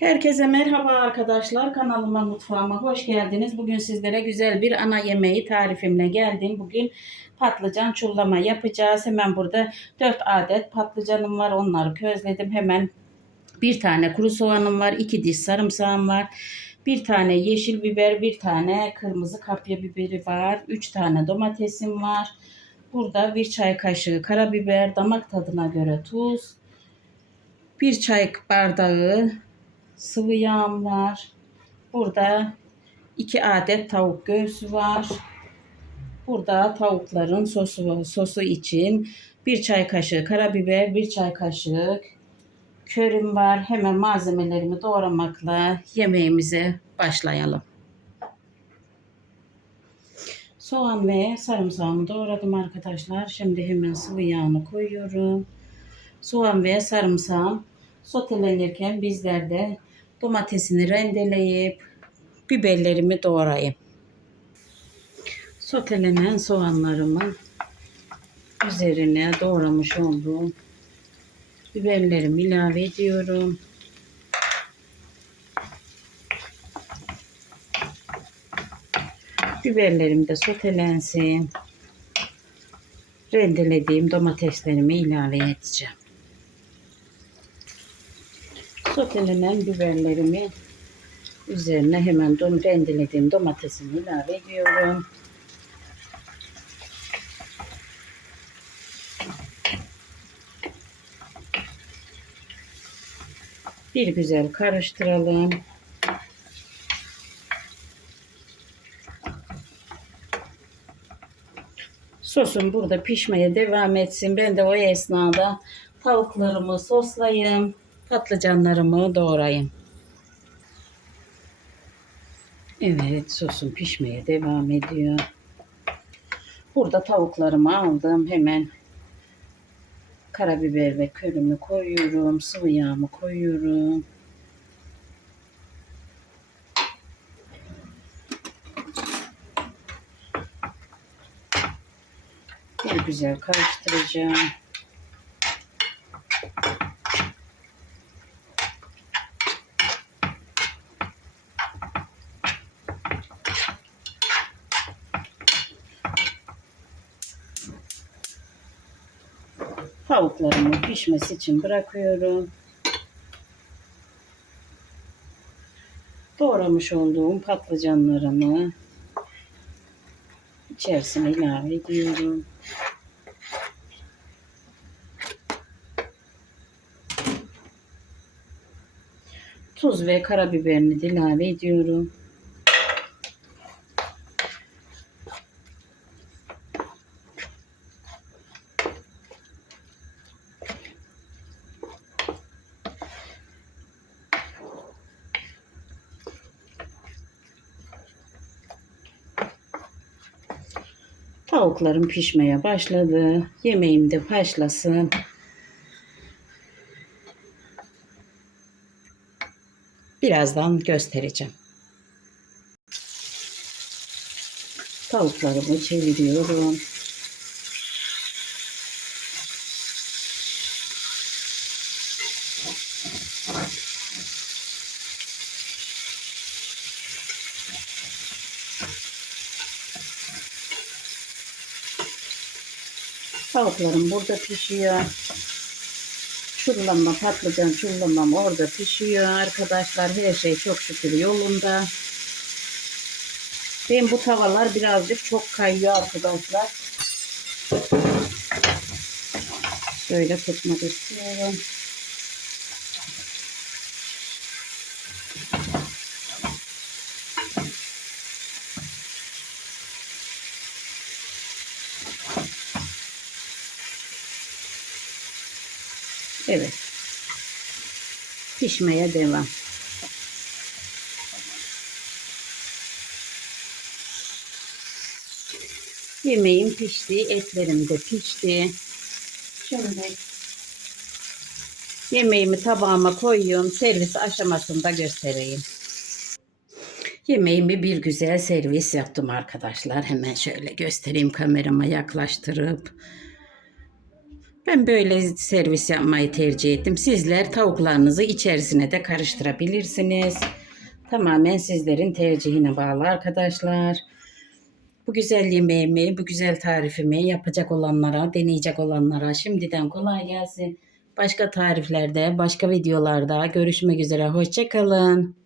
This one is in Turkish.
Herkese merhaba arkadaşlar. Kanalıma mutfağıma hoş geldiniz. Bugün sizlere güzel bir ana yemeği tarifimle geldim. Bugün patlıcan çullama yapacağız. Hemen burada 4 adet patlıcanım var. Onları közledim. Hemen bir tane kuru soğanım var. 2 diş sarımsağım var. Bir tane yeşil biber, bir tane kırmızı kapya biberi var. 3 tane domatesim var. Burada bir çay kaşığı karabiber, damak tadına göre tuz, bir çay bardağı sıvı yağım var. Burada iki adet tavuk göğsü var. Burada tavukların sosu, sosu için bir çay kaşığı karabiber, bir çay kaşığı körim var. Hemen malzemelerimi doğramakla yemeğimize başlayalım. Soğan ve sarımsağımı doğradım arkadaşlar. Şimdi hemen sıvı yağını koyuyorum. Soğan ve sarımsağım sotelenirken bizler de domatesini rendeleyip biberlerimi doğrayayım. Sotelenen soğanlarımı üzerine doğramış olduğum biberlerimi ilave ediyorum. Biberlerim de sotelensin. Rendelediğim domateslerimi ilave edeceğim. Sotelenen biberlerimi üzerine hemen don rendelediğim domatesimi ilave ediyorum. Bir güzel karıştıralım. Sosum burada pişmeye devam etsin. Ben de o esnada tavuklarımı soslayayım. Patlıcanlarımı doğrayayım. Evet sosum pişmeye devam ediyor. Burada tavuklarımı aldım. Hemen karabiber ve körümü koyuyorum. Sıvı yağımı koyuyorum. Bir güzel karıştıracağım. Tavuklarımı pişmesi için bırakıyorum. Doğramış olduğum patlıcanlarımı içerisine ilave ediyorum. Tuz ve karabiberini ilave ediyorum. Tavuklarım pişmeye başladı. Yemeğim de başlasın. Birazdan göstereceğim. Tavuklarımı çeviriyorum. Tavuklarım burada pişiyor. Çullama, patlıcan çullamam orada pişiyor. Arkadaşlar her şey çok şükür yolunda. Benim bu tavalar birazcık çok kayıyor arkadaşlar. Şöyle tutmak istiyorum. Evet. Pişmeye devam. Yemeğim pişti, etlerim de pişti. Şimdi yemeğimi tabağıma koyuyorum. Servis aşamasında göstereyim. Yemeğimi bir güzel servis yaptım arkadaşlar. Hemen şöyle göstereyim kamerama yaklaştırıp. Ben böyle servis yapmayı tercih ettim. Sizler tavuklarınızı içerisine de karıştırabilirsiniz. Tamamen sizlerin tercihine bağlı arkadaşlar. Bu güzel yemeğimi, bu güzel tarifimi yapacak olanlara, deneyecek olanlara şimdiden kolay gelsin. Başka tariflerde, başka videolarda görüşmek üzere. Hoşçakalın.